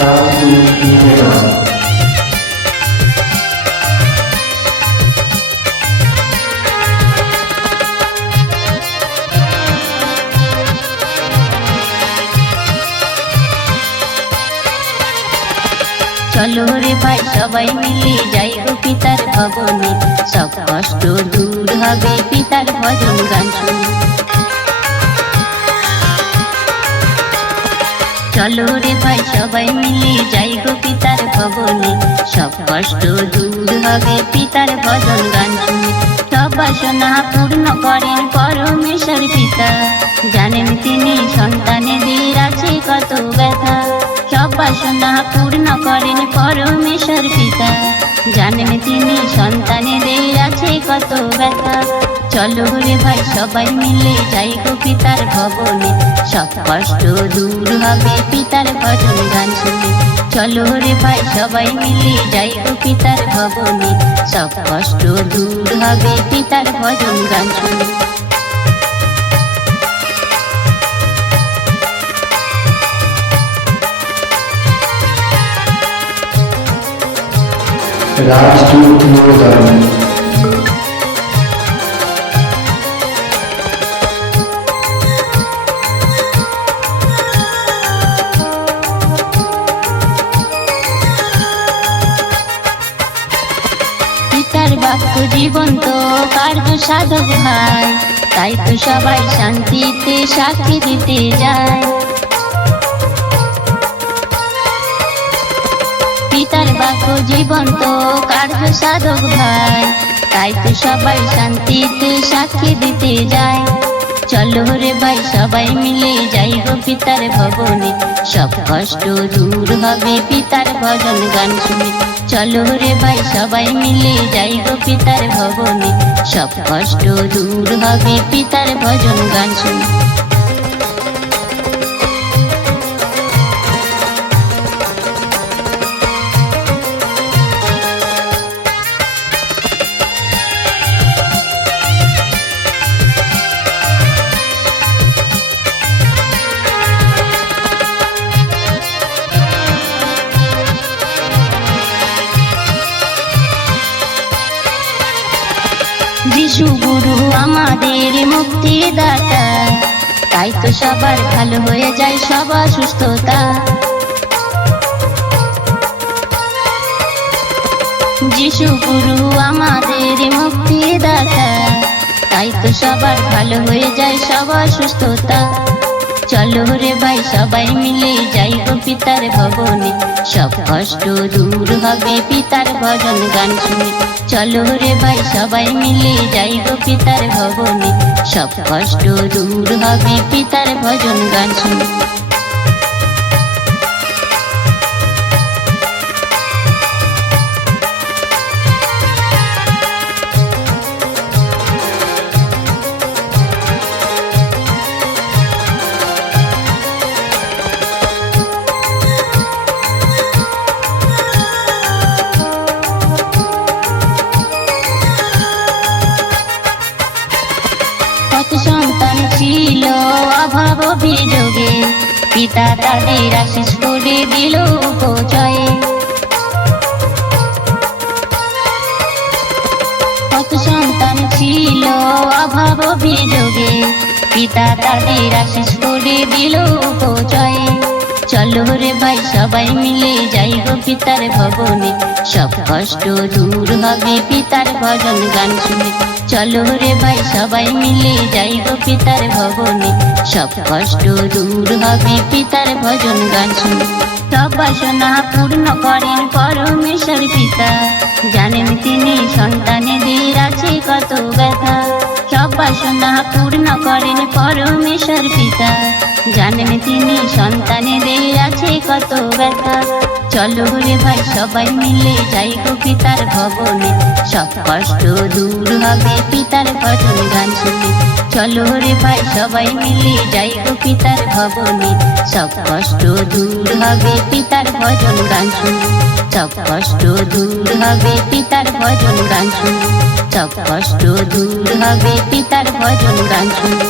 রাজদূত নিবেদন। চলো রে ভাই সবাই মিলে যাই গো পিতার ভবনে, সব কষ্ট দূর হবে পিতার ভজন গান শুনে। চলো রে ভাই সবাই মিলে যাই গো পিতার ভবনে, সব কষ্ট দূর হবে পিতার ভজন গান শুনে। সব বাসনা পূর্ণ করেন পরমেশ্বর পিতা, জানেন তিনি সন্তানেদের আছে কত ব্যথা। সব বাসনা পূর্ণ করেন পরমেশ্বর পিতা, জানেন তিনি সন্তানেদের আছে কত ব্যথা। চলো রে ভাই সবাই মিলে যাই গো পিতার ভবনে, সব কষ্ট দূর হবে পিতার ভজন গান শুনে। চলো রে ভাই সবাই মিলে যাই গো পিতার ভবনে, সব কষ্ট দূর হবে পিতার ভজন গান শুনে। রাজদূত নিবেদন। পিতার বাক্য জীবন্ত কার্য সাধক ভাই, তাই তো সবাই শান্তিতে সাক্ষী দিতে যায়। পিতার বাক্য জীবন্ত কার্য সাধক ভাই, তাই তো সবাই শান্তিতে সাক্ষী দিতে যায়। চলো রে ভাই সবাই মিলে যাই গো পিতার ভবনে, সব কষ্ট দূর হবে পিতার ভজন গান শুনে। চলো রে ভাই সবাই মিলে যাই গো পিতার ভবনে, সব কষ্ট দূর হবে পিতার ভজন গান শুনে। যিশু গুরু আমাদের মুক্তিদাতা, তাই তো সবার ভালো হয়ে যায় সবার সুস্থতা। যিশু গুরু আমাদের মুক্তিদাতা, তাই তো সবার ভালো হয়ে যায় সবার সুস্থতা। চলো রে ভাই সবাই মিলে যাই গো পিতার ভবনে, সব কষ্ট দূর হবে পিতার ভজন গান শুনে। চলো রে ভাই সবাই মিলে যাই গো পিতার ভবনে, সব কষ্ট দূর হবে পিতার ভজন গান শুনে। কত সন্তান ছিল অভাব অভিযোগে, পিতা তাদের আশীষ করে দিল উপজয়ে। কত সন্তান ছিল অভাব অভিযোগে, পিতা তাদের আশীষ করে দিল উপজয়ে। চলো রে ভাই সবাই মিলে যাই গো পিতার ভবনে, সব কষ্ট দূর হবে পিতার ভজন গান শুনে। চলো রে ভাই সবাই মিলে যাই গো পিতার ভবনে, সব কষ্ট দূর হবে পিতার ভজন গান শুনে। সব বাসনা পূর্ণ করেন পরমেশ্বর পিতা, জানেন তিনি সন্তানেদের আছে কত ব্যথা। সব বাসনা পূর্ণ করেন পরমেশ্বর পিতা, জানেন তিনি সন্তানেদের আছে কত ব্যথা। চলো রে ভাই সবাই মিলে যাই গো পিতার ভবনে, সব কষ্ট দূর হবে পিতার ভজন গান শুনে। চলো রে ভাই সবাই মিলে যাই গো পিতার ভবনে, সব কষ্ট দূর হবে পিতার ভজন গান শুনে। সব কষ্ট দূর হবে পিতার ভজন গান শুনে। সব কষ্ট দূর হবে পিতার ভজন গান শুনে।